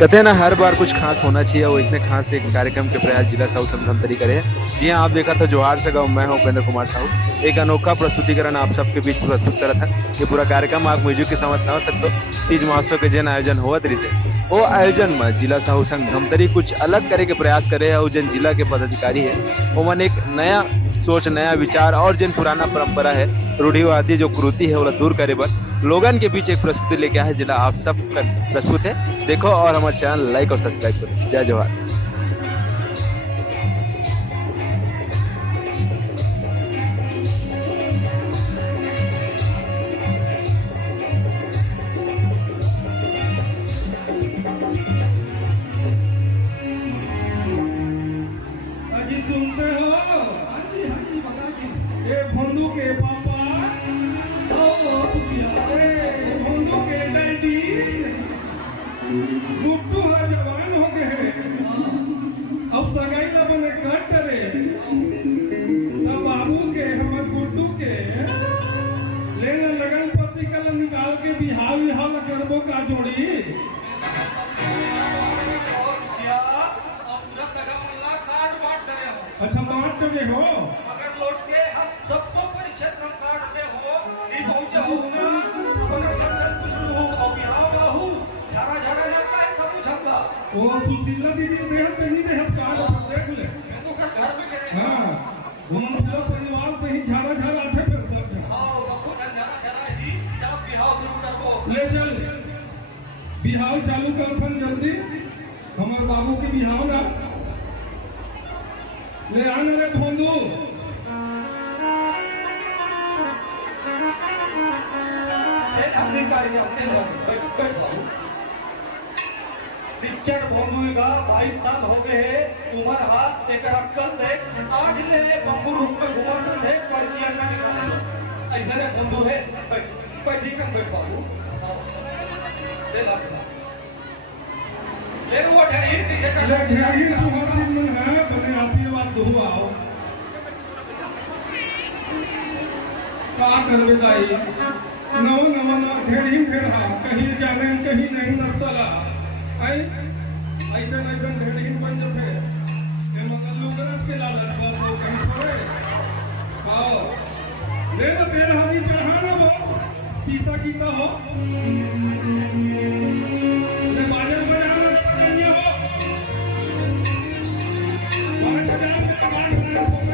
कहते हैं ना हर बार कुछ खास होना चाहिए और इसने खास एक कार्यक्रम के प्रयास जिला साहू संघ धमतरी करे हैं। जी हाँ, आप देखा था जोहार से गाँव, मैं हूँ उपेंद्र कुमार साहू। एक अनोखा प्रस्तुतिकरण आप सबके बीच प्रस्तुत करा था। ये पूरा कार्यक्रम आप म्यूजिक की समझ सकते हो। तीज महोत्सव के जन आयोजन हुआ तरी से वो आयोजन में जिला साहू संघ धमतरी कुछ अलग करे के प्रयास करे और जन जिला के पदाधिकारी है वो मन एक नया सोच, नया विचार और जिन पुराना परंपरा है, रूढ़िवादी जो कुरीति है वो दूर करे बर लोगन के बीच एक प्रस्तुति लेके आए जिला आप सब प्रस्तुत है। देखो और हमारे चैनल लाइक और सब्सक्राइब करो। जय जवाहर। सुनते हो? हाँ जी बताइए। ये भोंदू के पापा, भोंदू के डैडी, गुड्डू है जवान हो गए हैं। अब सगाई न बने कट रे, तब बाबू के हमारे गुड्डू के लेना लगन पति कल निकाल के बिहाव करबो का जोड़ी। अच्छा बांट दे हो अगर लौट के हम सबको परिषद में काट दे हो ये पहुंचे होगा अपने घर से कुछ हो और बिहाव बाहू झारा झारा जाता है सब कुछ हमका वो सुशीला दीदी देह पे नहीं देह कार्ड देख ले मैं तो घर में करे हां हम पूरा परिवार पे ही झारा झारा थे पे सब हां सबको झारा झारा ही जब बिहाव शुरू करबो ले चल बिहाव चालू कर फन जल्दी हमारे बाबू के बिहाव ना ले आने रे भोंदू। एक हमने कार्य हमने बैठ बाबू पिक्चर भोंदू का 22 साल हो गए हैं उम्र हाथ एक अक्कल देख आज ले बंबू रूप में घुमाते देख पढ़ किया ना ऐसा रे भोंदू है पैदी कम बैठ बाबू ले ला ले वो ढेरी कैसे कर ले ढेरी तुम्हारी मन है बने आती बात दो आओ का कर बेदाई नौ नमन ढेरी ढेरा कहीं जाने कहीं नहीं नतला आई ऐसे नहीं ढेरी बन जाते ये मंगलू करत के लालच बात लोग कहीं थोड़े आओ ले ना तेरा हाथी चढ़ाना वो सीता कीता हो ले बादल बजाना कन्या हो और सजा के बात बनाना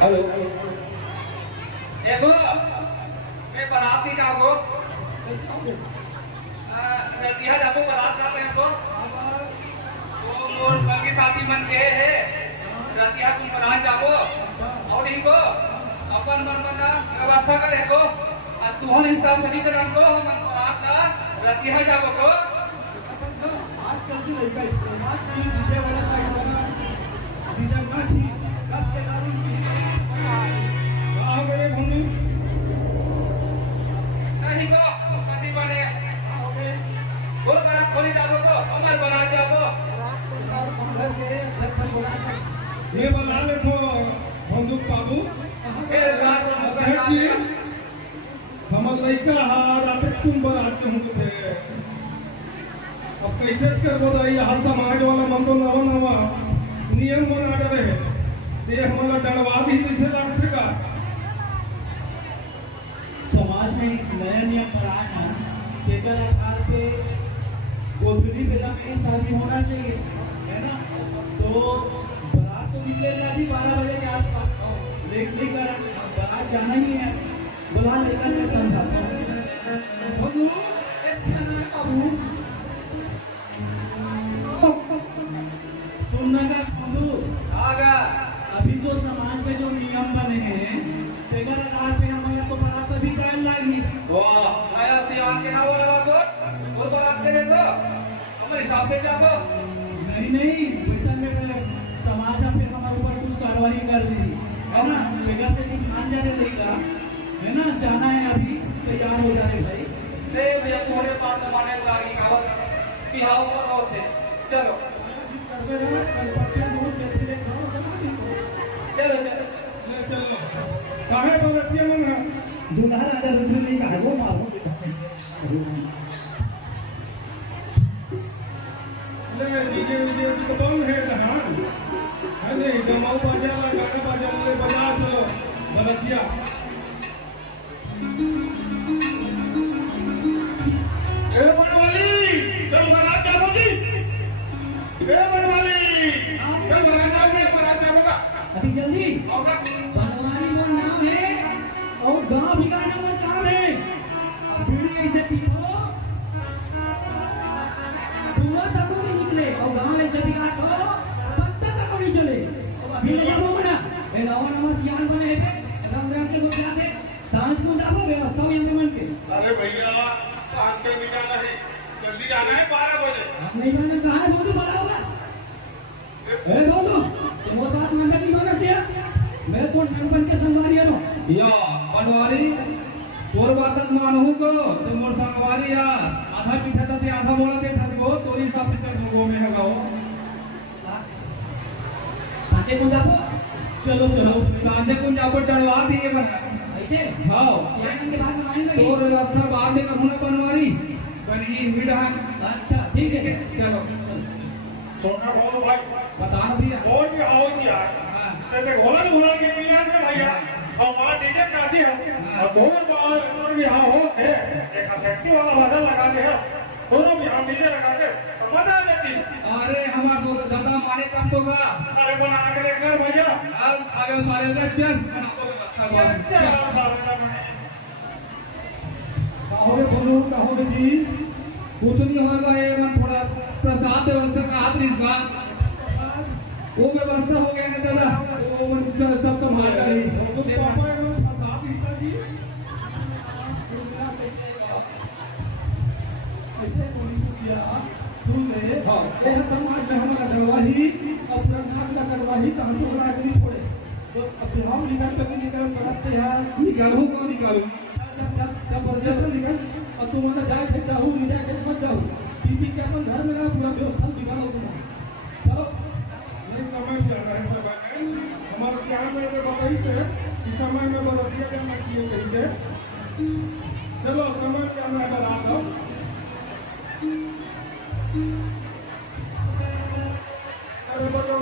हेलो देखो मैं बाराती का हो रतिया जाको बारात का पे तो मोर संगी साथी मन के है रतिया तुम बारात जाबो और इनको अपन मन मना व्यवस्था करे को और तुहन हिसाब से नहीं करन को हम बारात का रतिया जाबो को आजकल की लड़का समाज में डीजे वाला का डीजे नाची कस के दारू की कहां गए भंडू नहीं को शादी बने बोल बारात खोली जाबो तो हमार बारात जाबो ये बना ले तो भंडू बाबू ए रात है कि हम लड़का रात तुम बारात में होते थे अब कैसे कर बताइए हर समाज वाला मन तो नवा नवा नियम बना डरे ये हमारा डरवा भी दिखे लगते का समाज में एक नया नियम बनाया है जेकर आधार पे गोधुली बेला में शादी होना चाहिए, है ना? तो बारात तो निकलेगा अभी 12 बजे के आसपास, लेकर बारात जाना ही है। बुला लेकर मैं समझाता हूँ। बाबू, बाबू सुनना का बाबू, अभी जो समाज में जो नियम बने हैं तेगर आधार पे हमारा तो बारात सभी कराने लगी। आया सियान के ना बोले बात और बारात के तो हमारे हिसाब से जाओ। नहीं नहीं, वैसा में समाज पे हमारे ऊपर कुछ कार्रवाई कर दी है ना, बेगर से नहीं मान जाने देगा, है ना? जाना है अभी, तैयार हो जाए भाई। ले भैया थोड़े बात जमाने लागी का बिहाव पर होते चलो चलो ले चलो काहे बरतिया मन है दूल्हा राजा रुद्र नहीं कहा वो मारो। ले डीजे डीजे तो बंद है जहां है नहीं दमाऊ बाजा ला गाना बाजा ले बजा चलो बरतिया ए बनवाली चल बारात जाओगी ए बनवाली चल बारात जाओगा अभी जल्दी होगा बनवारी वो नाम है और गांव बिगाड़ना वो काम है। अब बीड़ी ऐसे पीओ धुआं तक नहीं निकले और गांव ऐसे बिगाड़ो पत्ता तक नहीं चले। अभी ले जाओ बना ए लाओ नमस यान बने है राम राम के लोग जाते सांझ को जाओ व्यवस्था में मन के। अरे भैया अंकल भी जाना है जल्दी जाना है 12 बजे आप नहीं माने कहा है बोलो बड़ा होगा ए बोलो तुम वो बात मानने की मांग दिया मैं तो नरपन के संगवारी है या बनवारी तोर बात मानहु को तो मोर संगवारी या आधा पीछे तते आधा बोला के था को तोरी हिसाब से कर गो में है गाओ साथे को जाओ चलो चलो सांझे को जापो चढ़वा दिए बना ऐसे हां यान के बाद मारने लगे। तोर व्यवस्था बाद में कहूं ना बनवारी बनी मीठा अच्छा ठीक है चलो सोना बोलो भाई बता दिया और भी आओ जी यार ते घोला के पिया से भैया और वहां डीजे काची है और दो बार भी हाँ हो है एक शक्ति वाला बादल लगा के है दोनों भी हम डीजे लगा के मजा आ जाती अरे हमार तो दादा माने काम तो का अरे बना के देखना भैया आज आगे सारे ले चल बना तो व्यवस्था बात चल सारे कहो बोलो कहो जी कुछ नहीं होगा ये मन थोड़ा प्रसाद व्यवस्था का हाथ इस बात वो व्यवस्था हो गया ना दादा वो मन सब संभाल कर ही पापा एवं प्रसाद पिताजी ऐसे कोई किया सुन ले हां यह समाज में हमारा डरवाही अपना नाम का डरवाही कहां से बड़ा नहीं छोड़े तो अब हम निकल करते हैं निकालूं को निकालूं जब जबरदस्त निकल और तुम वाला जाए सकता हूँ मिटा के मत जाओ पीछे के अपन घर में ना पूरा व्यवस्था बिगाड़ो तुम चलो नहीं समय चल रहा है सब हमारे क्या में तो बताई थे कि समय में बरतिया करना किए कहीं से चलो समय क्या मैं बता दो अरे बताओ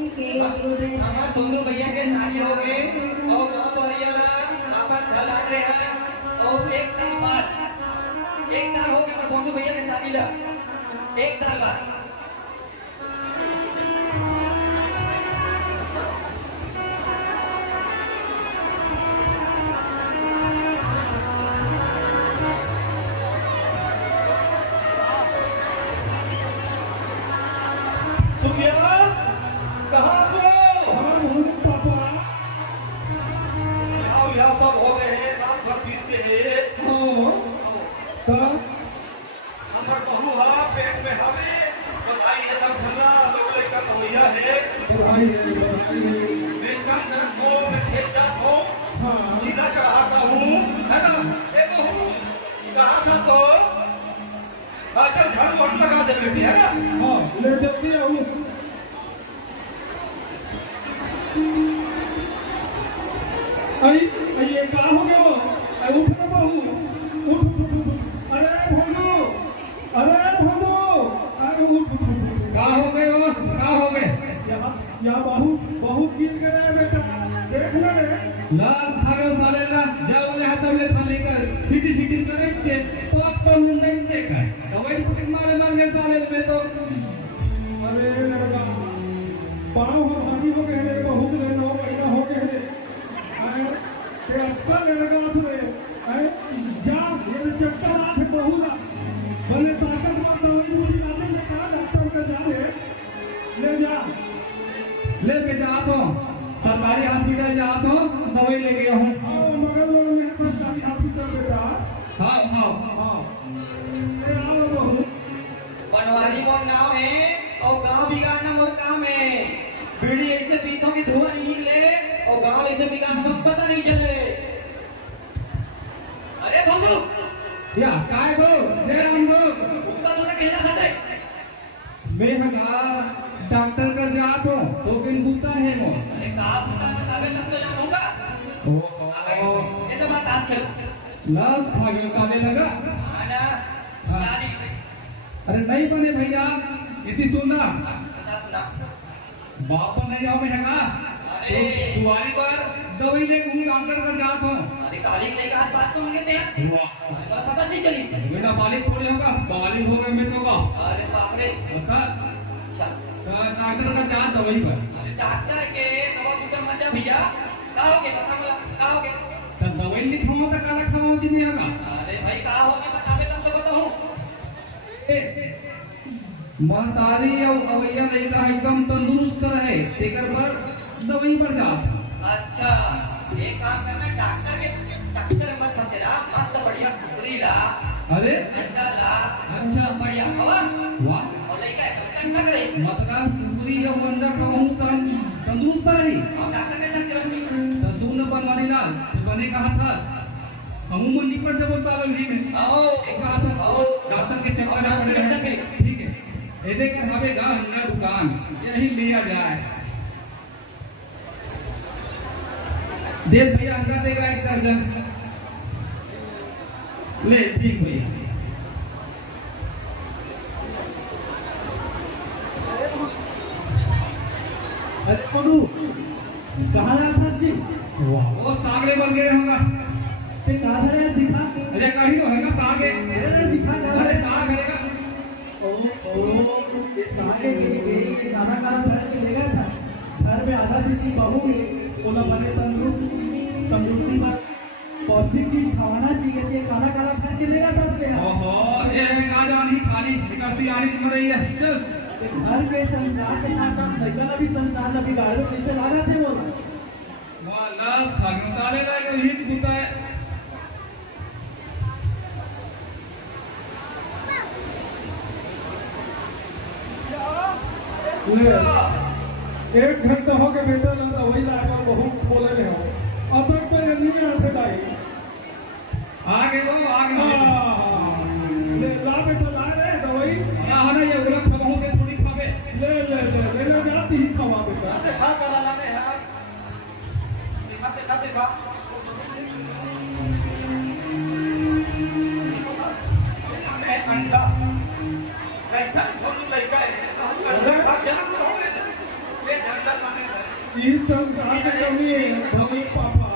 हमार दोनों भैया के शादी हो गए और गाँव भैया आपन घर आ रहे हैं और एक साल हो गए पर दोनों भैया के शादी ला 1 साल बाद कहाँ से पापा यहाँ सब हो गए हैं रात भर बीतते हैं हमार बहू हला पेट में हवे बधाई है सब भला लोग लेकर भैया है मैं काम करत हो मैं खेत जात हो सीधा चढ़ाता हूँ है ना ए बहू कहाँ से तो अच्छा घर वन लगा दे बेटी है ना ले जल्दी आओ अरे ये क्या हो गया उठ ना बहू उठ अरे भोलू अरे उठ क्या हो गए हो क्या हो गए यहाँ बहुत गिर गए बेटा देख ले रे लास भागो सालेला जावले हातवले थाली कर सिटी करे के पाप तो मुंडन के काय दवाई फुटिक मारे सालेल में तो अरे लड़का पाँव हम भागी हो गए रे बहुत ले 9 महीना हो गए रे ते अक्का लड़का तुले जा ये चट्टा रात बहुला भले ताकत मत दवाई मुझे लाते में कहा डॉक्टर का जा ले जा ले के जा तो सरकारी हॉस्पिटल जा तो दवाई ले गया हूं आओ मगर लोग मेरे पास सरकारी हॉस्पिटल बेटा हां ए आओ बहू बनवारी मोर नाम है और गांव बिगाड़ना मोर काम है बीड़ी ऐसे पीतों की धुआं नहीं निकले और गांव ऐसे बिगाड़ना सब पता नहीं चले अरे भंगू या काय गो जय राम गो उनका तूने कहना खाते मैं हगा डॉक्टर कर जात हो तो बिन बुता है मो अरे कहा पुता बतावे तब तो जाऊंगा ओ ये तो बात आज कर लाश भागे साले लगा आना शादी अरे नहीं बने भैया इतनी सुनना सुना बाप नहीं जाओ मैं हगा अरे तुम्हारी बार दवाई ले घूम डॉक्टर कर जात हो अरे काली के आज बात तो होंगे ते वाह मला पता नहीं चली इससे मेरा मालिक थोड़ी होगा मालिक होगा मैं तो का अरे बाप रे बता अच्छा डॉक्टर का जात दवाई पर अरे डॉक्टर के दवा बुकर मचा भैया का हो गया बता मला का हो गया तो दवाई लिखवाओ तो काला खवाओ जी भी हगा अरे भाई का हो गया बतावे तब तो बताऊं महतारी और अवैया लड़का एकदम तंदुरुस्त रहे तेकर पर दवाई पर जा अच्छा एक काम करना डॉक्टर मत तेरा मस्त बढ़िया खुपरी ला अरे अंडा ला अच्छा बढ़िया खवा वाह और लड़का एकदम ठंडा करे मतलब पूरी और अंडा खाऊं तंदुरुस्त रही और डॉक्टर के साथ चलनी तो सुन बनवानी लाल तो बने कहा था अमूमन निपट जब साल ही में आओ कहा था डॉक्टर के चक्कर में पड़े हैं ठीक है ये देख हमें गा अन्ना दुकान यही लिया जाए देख भैया अंडा देगा 1 दर्जन। ले ठीक भैया। अरे मधु कहाँ रहा था जी? वो सागले बन गए होगा। ते कहाँ रहे दिखा? अरे कहीं तो है ना साग है। अरे दिखा कहाँ अरे रहे? साग है का। इस आगे के काला काला भर के ले गया था। घर में आधा सीसी बहू में बोला बने तंदुरुस्ती में पौष्टिक चीज खावाना चाहिए। ये काला काला भर के ले गया था उसके यहाँ। ओहो ये का जानी खाली कैसी आनी तुम रही है। चल घर के संस्कार के साथ आप लड़का भी संस्कार न बिगाड़ो कैसे लागा थे बोला। वालस खाने ताले लाएगा हित बुता है। ले 1 घंटा हो के बेटा ना दवाई लाएगा बहुत बोले ले हो अब तक तो नहीं आते दाई आगे वो आगे ले ला बेटा ला रे दवाई या है ना ये उलट खबरों के थोड़ी खावे। ले ले ले मेरे जाती ही खवा बेटा देखा करा लाने है देखा देखा देखा मैं अंडा कैसा हम लड़का है अंडा खा क्या ये अंडा लाने है। ये संस्कार के कमी है भगवान पापा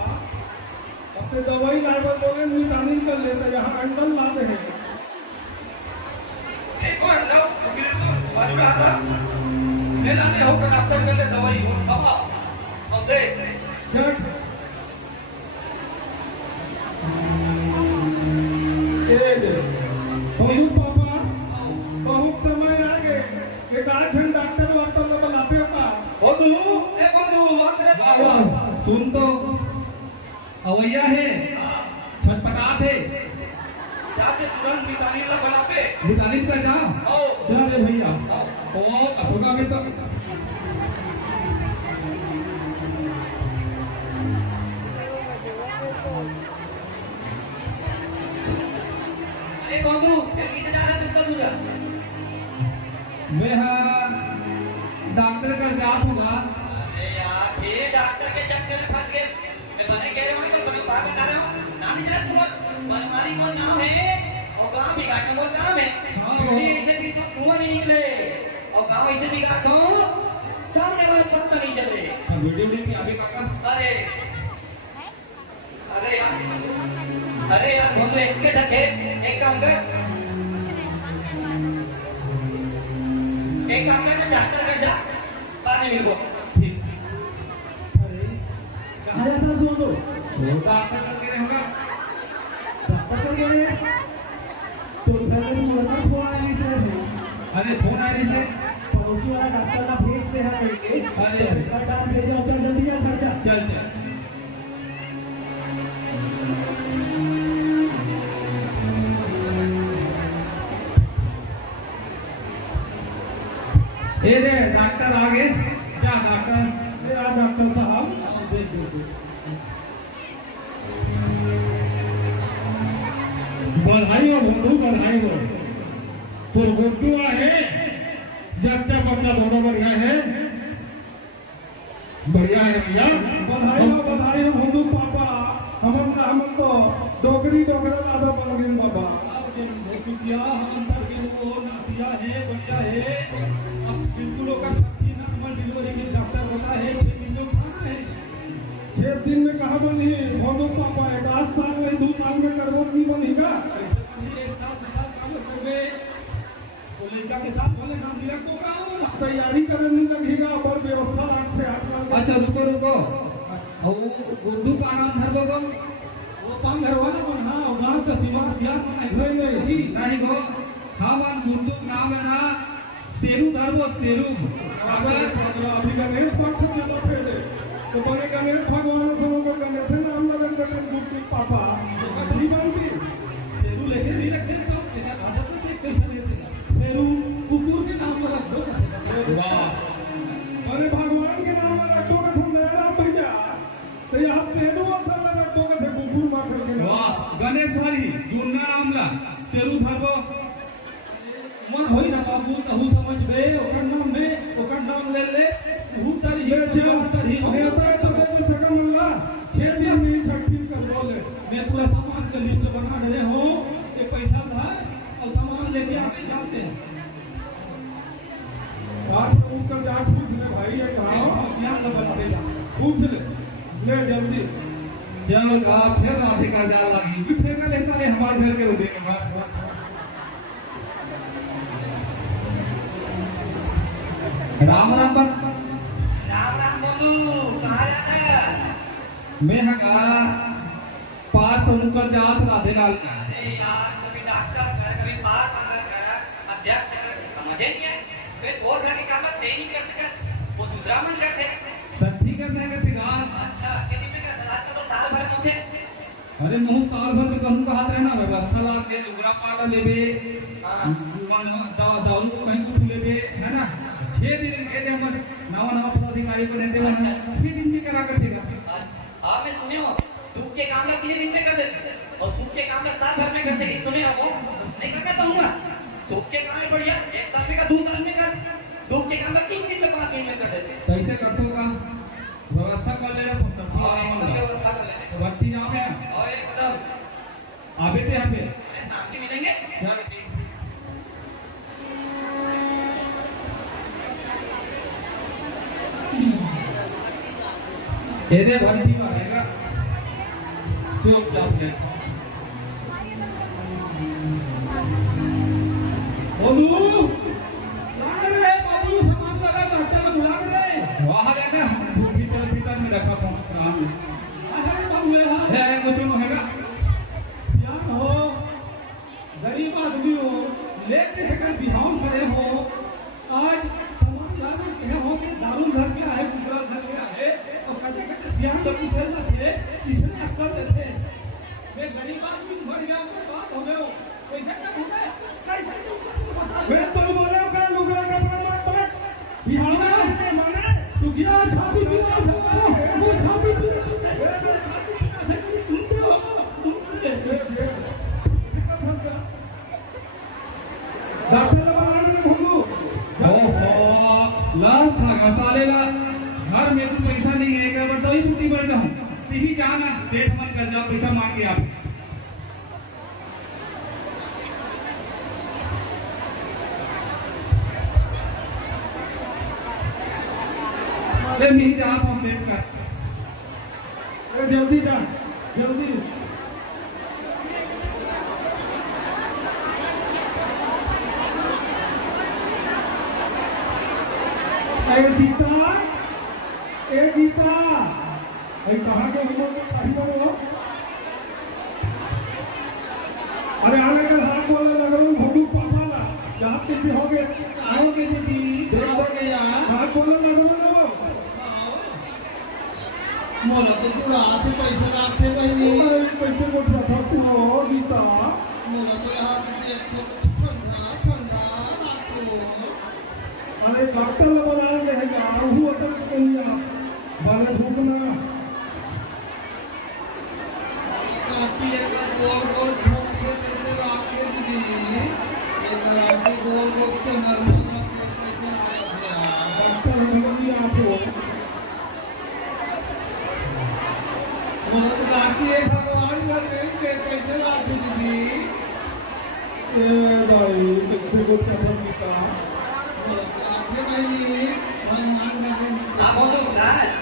अपने दवाई लाएगा बोले निदानी कर लेते यहाँ अंडल लाते हैं एक और अंडा बिल्कुल अच्छा था ले लाने हो कर डॉक्टर के लिए दवाई हो खावा अब दे जट ये दे भगवान पापा बहुत समय आ गए एक आठ डॉक्टर वाक्टर लोग लाते होगा बंधु ए बंधु आतरे वाह वाह सुन तो अवैया है छटपटात है। जाते तुरंत मितानी ला बना पे मुतालिब कर जाओ। आओ चला रे भैया ओ होगा में तो ए बंधु जल्दी से जाना तुम तो दूर मैं डॉक्टर का जाप होगा। अरे यार ये डॉक्टर के चक्कर में फंस गए मैं बने कह रहे हो तो बने बात बता रहे हो नाम नहीं जाना तुम बनवारी कौन नाम है और गांव बिगाड़ने कौन काम है। ये ऐसे भी तो धुआं नहीं निकले और गांव ऐसे बिगाड़ दो सामने वाला पत्ता नहीं चले। वीडियो नहीं पे अभी काका अरे अरे यार हम एक के ढके एक काम कर ना डॉक्टर कर जा पानी मिल गो ठीक। अरे कहाँ जाता तू तो? डॉक्टर करके रहेगा। पकड़ गए तो घर में मुलाकात हुआ है सर। अरे फोन आ रही से पड़ोसी वाला डॉक्टर का भेजते हैं करके अरे अरे डाल भेजो चल जल्दी आ घर जा। चल चल ए रे डॉक्टर आ गए जा डॉक्टर ये डॉक्टर साहब बधाई हो बंधु बधाई हो तो गुड्डू है जच्चा बच्चा दोनों बढ़िया है भैया बधाई हो बंधु पापा हम तो डोगरी डोगरा दादा बन गए बाबा भैया हम अंदर के वो नातिया है बढ़िया है अब बिल्कुल का छठी नॉर्मल डिलीवरी के डॉक्टर होता है 6 दिन में खाना है 6 दिन में कहा बनी बंधु पापा 1 साल में 2 साल में करवो नहीं बनेगा ऐसे बनी एक साथ काम करवे तो लड़का के साथ वाले नाम दिया तो का होगा तैयारी करने लगेगा और व्यवस्था रात से 8 साल अच्छा रुको रुको और गुड्डू का नाम धर दो वो पांगर वाला मन हां गांव का सीमा हथियार मन नहीं नहीं गो हम गुड्डू नाम है ना सेरू धर दो सेरू अगर अभी गणेश पक्ष में लौटे दे तो बने गणेश भगवान को गणेश नाम लगन गणेश गुप्ती पापा कथी बनती शेरू लेके भी रखते तो इसका आदत तो कैसे लेते शेरू कुकुर के नाम पर रख दो वाह अरे भगवान के नाम में रखो का तुम नया राम भैया तो यहाँ सेदू असल में रखो का थे कुकुर माखर के नाम वाह गणेश भारी जुन्ना नामला सेरू धर दो मन होई ना बाबू तहु समझ बे ओकर नाम ले ले तहु तर ये ये चल तर ही नेता तो सकम अल्लाह 6 दिन पूछ ले जल्दी चल का फिर राधे का जा लगी तू ठेका ले साले हमारे घर के देने बाद राम राम पर राम राम बोलू कहाँ जाता है? मैं हका पार तो ऊपर जात राधे लाल अरे यार कभी डॉक्टर कर कभी बार मंगल कर अध्यक्ष कर समझे नहीं है फिर और घर के काम में नहीं कर सका वो दूसरा मन करते सठी करने का तिगार अच्छा कितनी में कर आज का तो साल भर में उठे अरे मुँह साल भर में कहूँ का हाथ रहना व्यवस्था ला के लुगरा पाटा लेबे दारू को कहीं कुछ लेबे है ना 6 दिन के दे हमर नवा पदाधिकारी को देते हैं 6 दिन में करा कर देगा आप मैं सुने हो दुख के काम ला 3 दिन में कर देते और सुख के काम ला साल भर में करते सुने हो वो नहीं करना तो हूँ सुख के काम में बढ़िया 1 साल में का 2 साल में कर दुख के काम ला 3 दिन में 5 दिन में कर देते कैसे करते का व्यवस्था कर ले रहा और एकदम व्यवस्था कर लेते भर्ती यहाँ पे और एकदम आवे थे यहाँ पे सामने मिलेंगे क्या ਇਹਦੇ ਭਰਤੀ ਮਾਰੇਗਾ ਚੁੱਪचाप ले बोलू लाग रे बाबू सामान लगा डॉक्टर को बुला रे वहां लेना भीतर में रखा काम अरे बाबू है कुछ न होगा सियान हो गरीब आदमी हो लेके कर बिहाव करे हो आज सामान लाने के हो के दारू घर के आए गुजरात घर के आए तो कहते कहते सियान तो पूछे ना थे इसने अक्कल देते मैं गरीब आदमी मर गया तो बात हो गयो कैसे क्या होता है कैसे बता मैं तो बोले कर लुगरा का मत पलट बिहार में माने सुखिया छाती पीना था वो छाती पीना था छाती पीना था कि तुम पे हो डॉक्टर लगाने में भूलू ओहो लास्ट था मसाले ला घर में तो पैसा नहीं है क्या बट ही टूटी बढ़ जाऊं यही जाना सेठ मन कर जा पैसा मांग के आप ले मी जा हम सेठ कर जल्दी जा जल्दी ए गीता ए कहाँ के हम लोग काफी बार हो अरे आने का हाथ बोलने लगा हूँ भगू पापा ला जहाँ किसी हो गए आओगे दीदी देखो गया हाथ बोलने लगा हूँ मोला तो पूरा हाथ कैसे लागते बहनी कैसे बोल रहा था तू हो गीता मोला तो यहाँ से देखो तो ठंडा ठंडा लागतो अरे डॉक्टर लोग बोला के है यार वो तो कहीं बाले भूखना काफी एक गोल गोल ठोक के कैसे लागते दीदी ये कराते गोल गोल से नरम कैसे आया डॉक्टर लोग भी आप हो मोला तो लागती है भगवान का कैसे लागती दीदी ए भाई कितने को करना गीता आप बोलो ग्लास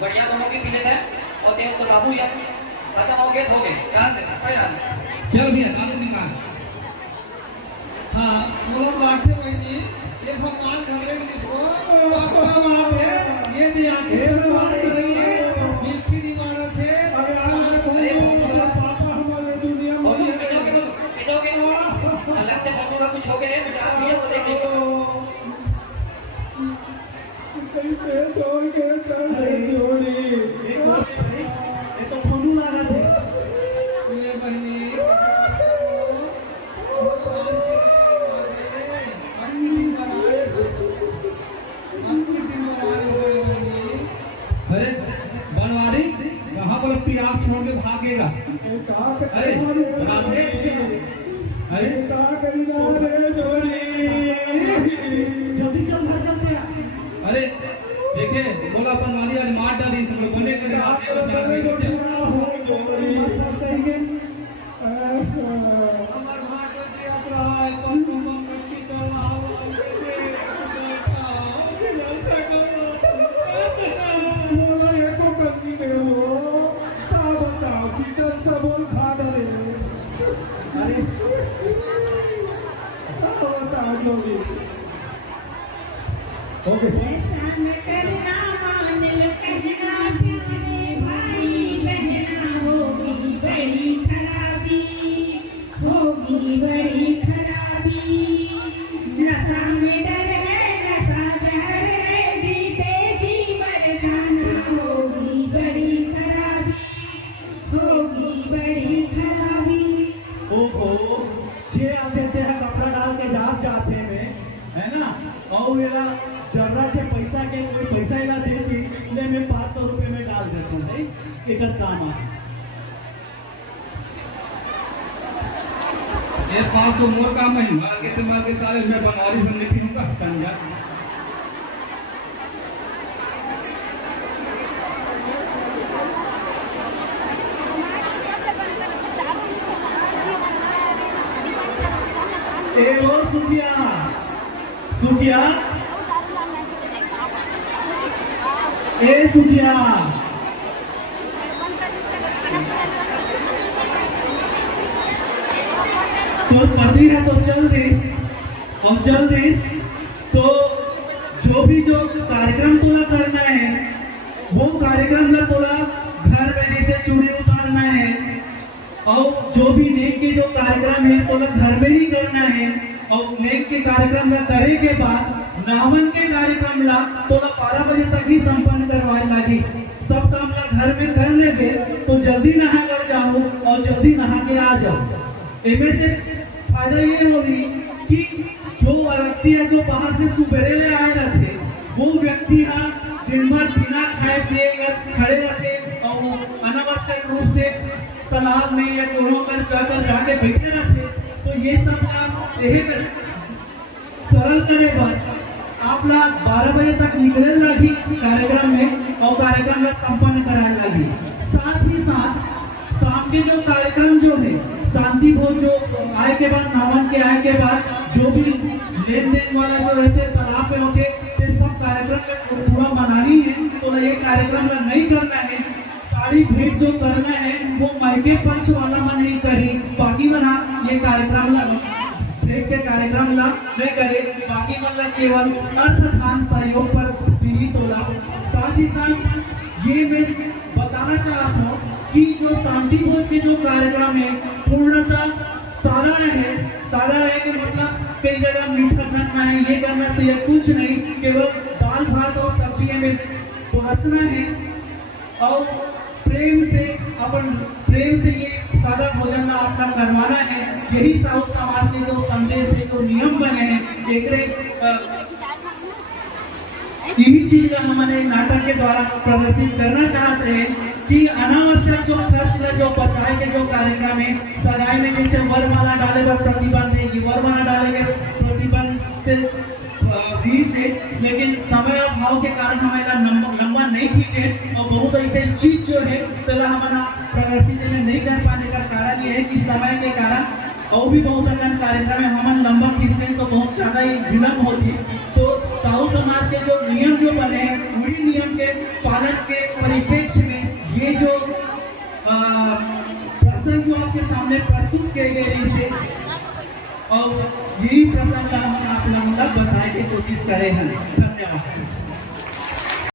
बढ़िया दोनों की पीने थे और ते तो बाबू यार खत्म हो गए ध्यान देना ध्यान चल भैया दारू निकाल हाँ मोला लागते बहनी ये भगवान कर लेंगे इसको आपका मार है ये दिया के व्यवहार करेंगे मिलकी इमारत है अरे पापा हमारे दुनिया बोलो में कैसे हो गए लगते बोलू का कुछ हो गया है गुजरात में वो देखने को कैसे छोड़ के चल रही जोड़ी ये तो फोनू लगा थे ये बहनी अरे बनवारी कहाँ पर पियाब छोड़ के भागेगा अरे राधे अरे कहा करीना रे जोड़ी जल्दी चल घर चलते हैं अरे देखिए बोला बनवारी आज मार डाली सब लोग बने कर आते हैं बचाने के लिए हमार घाट पे यात्रा है पर तुम मस्ती तो लाओ में 500 रुपये में डाल देता हूँ भाई, एक दाम आ ये 500 मोर का महीना के तुम्हारे के सारे मैं बनवारी से लिखी हूँ का कंजा ए और सुखिया सुखिया ए सुखिया तो पति है तो चल दे और चल दे तो जो कार्यक्रम तोला करना है वो कार्यक्रम ला तोला घर में जैसे चूड़ी उतारना है और जो भी नेक के जो कार्यक्रम है तोला घर में ही करना है और नेक के कार्यक्रम ला करे के बाद नामन के कार्यक्रम ला तोला 12 बजे तक ही संपन्न करवाए लगी। सब काम ला घर में कर लेगे तो जल्दी नहा कर जाओ और जल्दी नहा के आ जाओ। इनमें से फायदा ये होगी कि जो व्यक्ति है जो बाहर से सुबेरे ले आए रहते वो व्यक्ति दिन भर बिना खाए पिए खड़े रहते और अनावश्यक रूप से तालाब में या कोनों पर जाकर जाके बैठे रहते। तो ये सब काम यही सरल करे पर आप लोग 12 बजे तक निकले लगी कार्यक्रम में और कार्यक्रम में संपन्न कराने लगी। साथ ही साथ शाम के जो कार्यक्रम जो है शांति भोज जो आए के बाद नामन के आए के बाद जो भी लेन देन वाला जो रहते तालाब में होते सब कार्यक्रम में पूरा मनानी है। तो ये कार्यक्रम ला नहीं करना है, साड़ी भेंट जो करना है वो मायके पंच वाला मन ही करी, बाकी मना ये कार्यक्रम ला भेंट के कार्यक्रम ला नहीं करे, बाकी मतलब केवल अर्थदान सहयोग पर दिली तोला। साथ ही साथ ये मैं बताना चाहता हूँ कि जो शांति भोज के जो कार्यक्रम है पूर्णतः साधारण है। साधारण है कि मतलब कई जगह मीठा करना है ये करना तो ये कुछ नहीं, केवल दाल भात और सब्जियां में परोसना है और प्रेम से ये सादा भोजन अपना करवाना है। यही साउथ समाज के जो संदेश है जो नियम बने हैं यही चीज हमारे नाटक के द्वारा प्रदर्शित करना चाहते हैं कि अनावश्यक जो खर्च है जो बचाए के जो कार्यक्रम है सगाई में जैसे वरमाला डाले पर प्रतिबंध है कि वरमाला डाले के प्रतिबंध से 20 है, लेकिन समय अभाव के कारण हमारा लंबा नहीं खींचे और बहुत ऐसे चीज जो है तला हमारा प्रदर्शित में नहीं कर पाने का कारण ये है कि समय के कारण और भी बहुत अगर कार्यक्रम है हमारे लंबा खींचते हैं तो बहुत ज्यादा ही विलम्ब होती है। तो साहू समाज के जो नियम जो बने हैं उन्हीं नियम के पालन के परिप्रेक्ष्य में ये जो प्रसंग जो आपके सामने प्रस्तुत किए गए इसे और यही प्रसंग हम आप लोगों को बताने की कोशिश करें हैं।